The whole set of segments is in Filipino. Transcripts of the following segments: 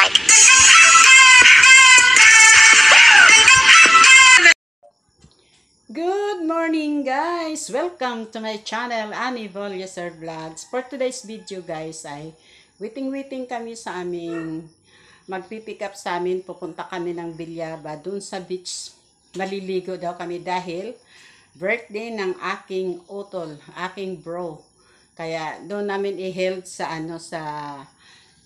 like. Good morning guys! Welcome to my channel, Annie Volyaser Vlogs. For today's video guys ay waiting kami sa aming magpipick up sa amin. Pupunta kami ng Bilyaba dun sa beach. Maliligo daw kami dahil birthday ng aking utol, aking bro. Kaya doon namin i-held sa sa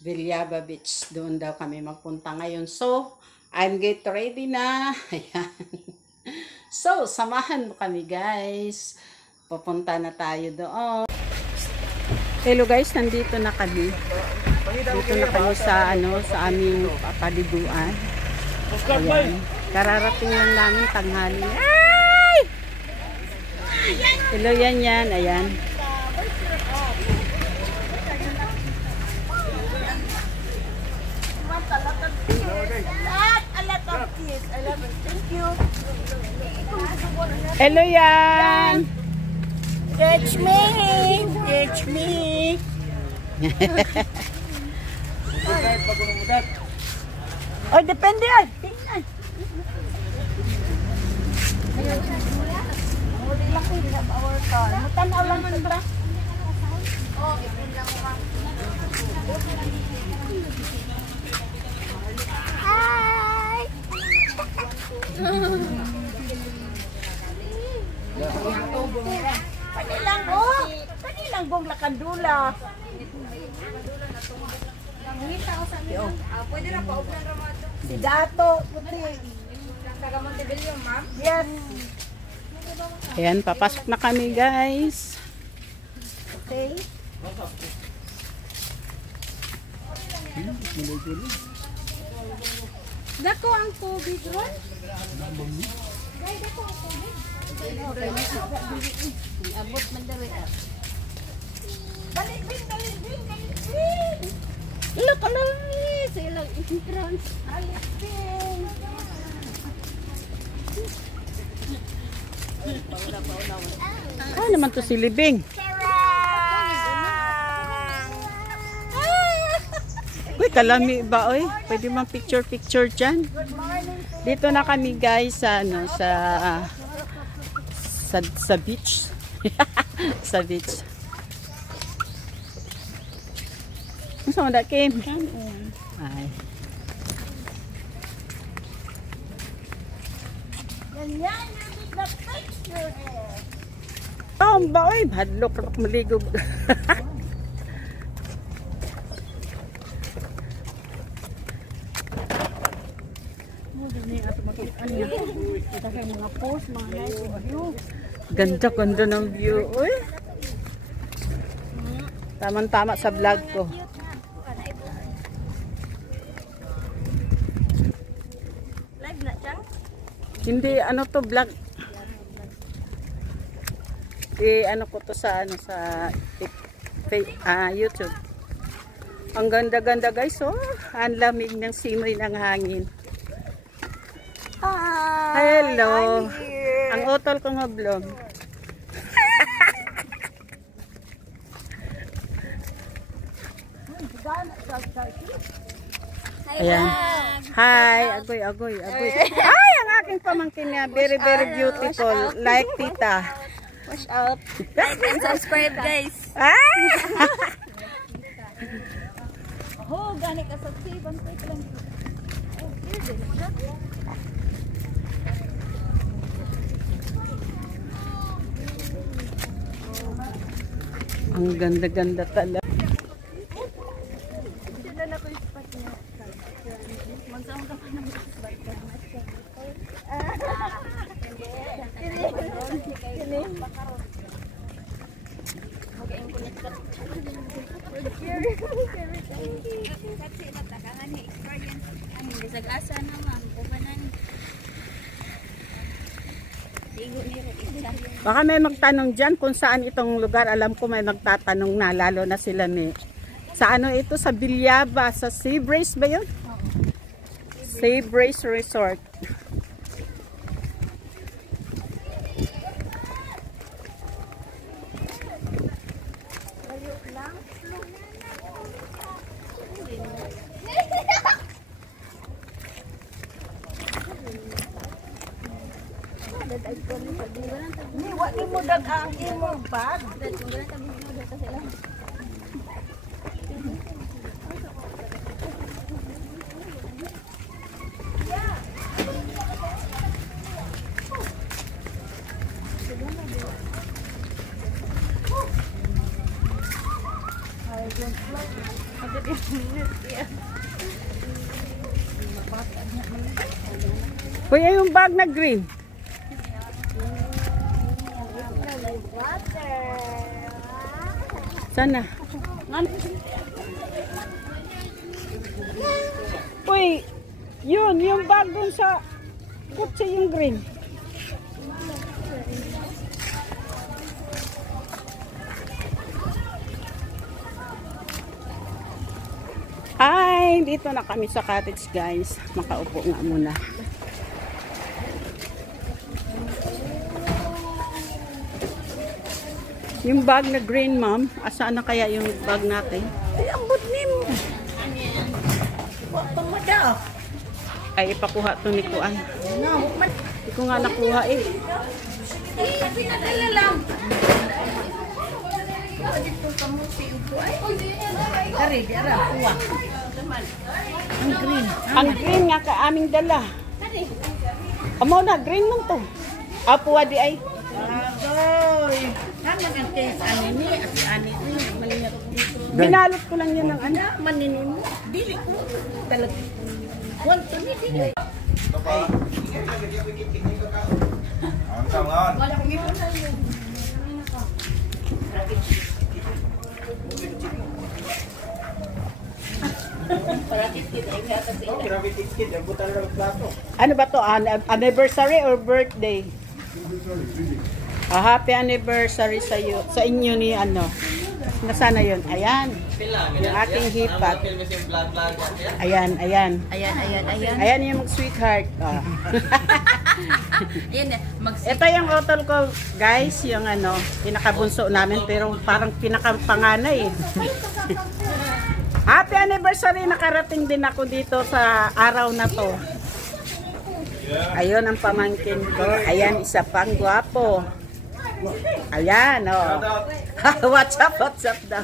Bilyaba Beach. Doon daw kami magpunta ngayon. So, I'm get ready na. Ayan. So, samahan mo kami guys. Pupunta na tayo doon. Hello guys, nandito na kami. Dito na kami sa sa aming paliguan. Ayan. Kararating lang namin tanghali. Ay! Hello yan. Ayan. I love it. Thank you. Hello yan. It's me. It's me. Oh, depende ay. Tingnan. Mutanaw lang ba? Oh, ipin lang ko. Hi. Panilang bong lakandula. Pwede na pa uplan ramato. Si Dato puti. Taga Montebello, ma'am. Yes. Ayan, papasok na kami guys. Okay. Dako ang tubig ron? Gay, dako ang tubig. Abot man daw ito. Dali, bin. Look, ano ni? Sa ilang entrance. Alipin. Ah, naman to si Libing. Uy, kalami ba oy? Pwede mang picture dyan. Dito na kami guys sa sa beach. Sa beach. Ano sa Kim? Ay. Yan, you need the picture there. Taong ba oy? Hadlok maligo. Mga post, mga nice view. Ganda ng view. Uy. Tamang-tama sa vlog ko. Live na siya? Hindi, ano to vlog. Ano ko to sa YouTube. Ang ganda-ganda guys, oh. Ang lamig ng simoy ng hangin. Hi, Hello. I'm here. Ang utol ko nga vlog. Ayan. Hi, agoy. Ay, ang aking pamangkin niya, very beautiful, like tita. Watch out. Like and subscribe, guys. Ay! Oh, gani ka sa tibang ko lang. Oh, here din. Ang ganda-ganda talaga. Sila na ko yung spot niya. Magsama ka pa ng spot. Asa naman, kumanan. Baka may magtanong dyan kung saan itong lugar. Alam ko may magtatanong na, lalo na sila ni. Sa ano ito? Sa Bilyaba, sa Sea Breeze ba yun? Sea Breeze Resort. Ni wa ni mo dag ang imong bag. Kuya, yung bag na green. Sana. Uy, yun, yung bag dun sa kutsi yung green. Ay, dito na kami sa cottage, guys. Makaupo nga muna. Yung bag na green, ma'am. Asaan na kaya yung bag natin? Ay, ambot nimo. Wa pa mo daw. Ay, ipakuha to ni Kuan. No, man. Hindi ko nga nakuha eh. Pinadala lang. Dito ka mo si Upo ay. Dari, di ara kuha. Ang green. Ang green nga ka aming dala. Amo na, green lang to. Apuwa di ay. Agoy. Hanga ang case ani ni, ani ni malinyat dito. Binalot ko lang yun ng ano. Ano maninin mo? Dili ko talaga. Wanto ni dili. Wala kong ipon na yun. Ano ba to? Anniversary or birthday? Happy anniversary sa iyo, sa inyo ni ano. Nasana yun? Ayan. Yung aking hipat. Ayan, ayan. Ayan. Ayan yung mag-sweetheart. Oh. Ayan, Ito yung otol ko, guys, yung ano, pinakabunso namin, pero parang pinakapanganay. Happy anniversary! Nakarating din ako dito sa araw na to. Ayun ang pamangkin ko. Ayan, isa pang gwapo. Ayan, oh. What's up daw?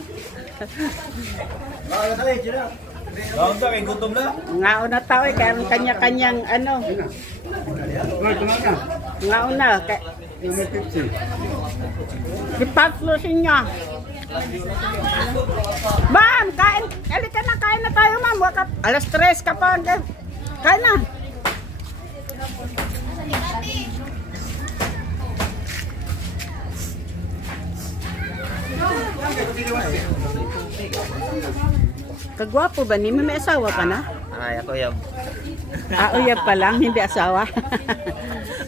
Ngao na tao eh, kaya kanya-kanyang ano. Ngao na. Ipag-closing niya. Ma'am, kain. Halika na, kain na tayo, ma'am. Alas 3 ka pa. Kain na. Kagwapo ba ni? May asawa ka na? Ay, ako yung... Uyab pa lang, hindi asawa.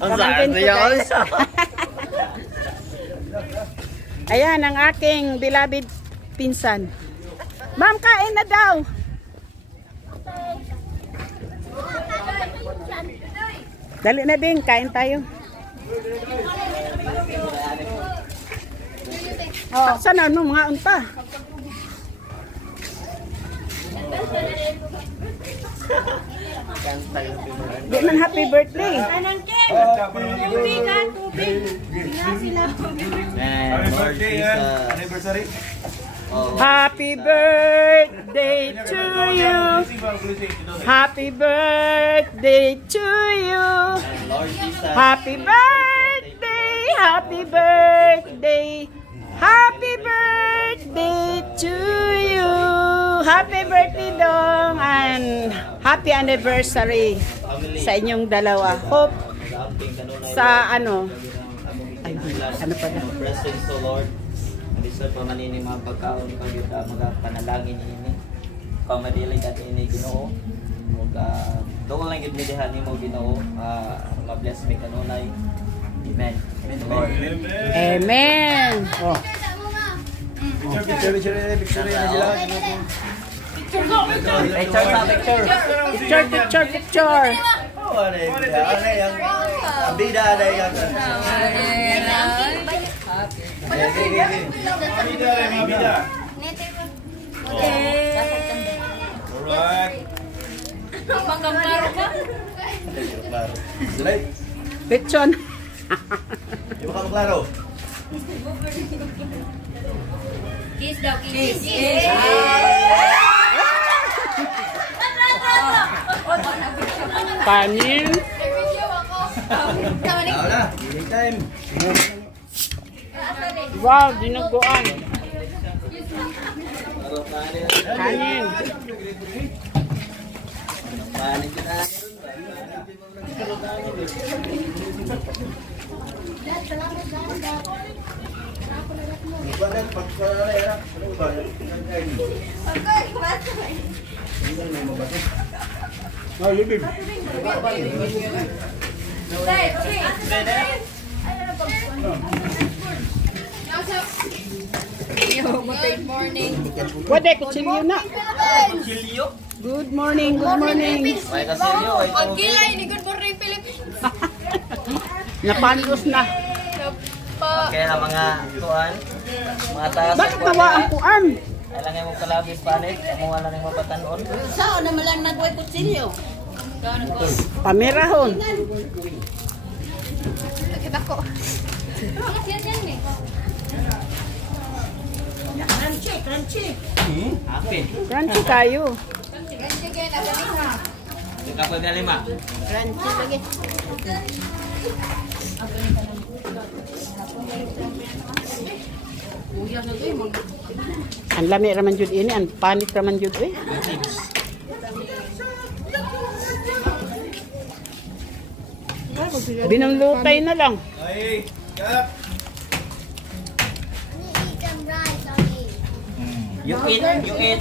Ang Pamangkin ko, saya guys. Ayan, ang aking beloved pinsan. Ma'am, kain na daw. Dali na din, kain tayo. Oh, sana ano mga unta? Di man happy birthday. Anniversary. Happy birthday to you. Happy birthday to you. Happy birthday, happy birthday. Happy birthday to you. Happy birthday dong and happy anniversary sa inyong dalawa. Hope sa ano. Ay, ano pa na? Blessings to Lord. Bisa pa manini mga pagkaon ko yung mga panalangin ini. Kung madilig at ini Ginoo. Doon lang yun nidihan mo Ginoo. Ma-bless me kanunay. Amen. Amen Lord. Amen. Oh. Picture na sila. Picture. Oh, ano yung abida na yung abida. Alright. Lechon. Di ba klaro? Kiss daw, kiss. Kanin. Tao na. Healing time. Wow, dinuguan. Parang kanin. Kanin. Kanin din na. Bakit pagkala yan? Ano ba? Ah, libig. Good morning. Wade, kutsilyo na. Chilyo. Good morning, good morning. May kasilyo. Ay Ang tubig. kilay ni Good Morning Philippines. Napandos na. Kaya na mga kuan. Mga taas. Bakit nawa ang kuan? Alam mo kalabis panik. Amo wala nang mabatanon. Sao na malang nagway kutsilyo? Pamirahon. Kita ko. Crunchy, crunchy. Apin. Crunchy kayo. Crunchy kaya na ganito. Ika pa na lima. Crunchy lagi. Ang lami raman jud ini, ang panit raman jud eh. Binulutay na lang. Ay, kap. You eat.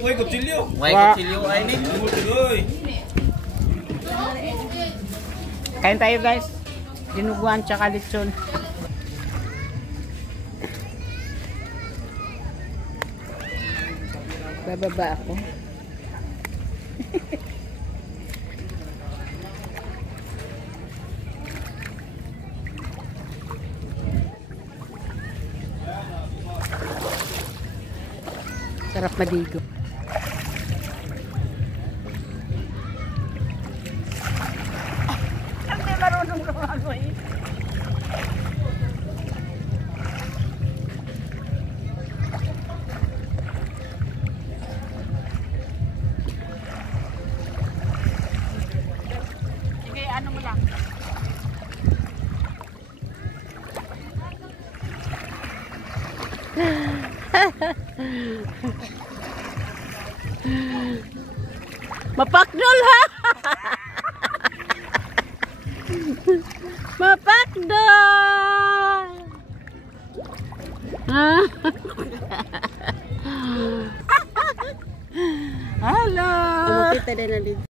Oy, kutsilyo. May Wa- kutsilyo ay ni. Oy. Kain tayo guys. Dinuguan tsaka lechon. Bababa ako. Sarap madigo. Hindi marunong lumagoy. Sige, ano mo lang. Mapakdol ha! Mapakdol! Ha? Hello! Kita din na dito.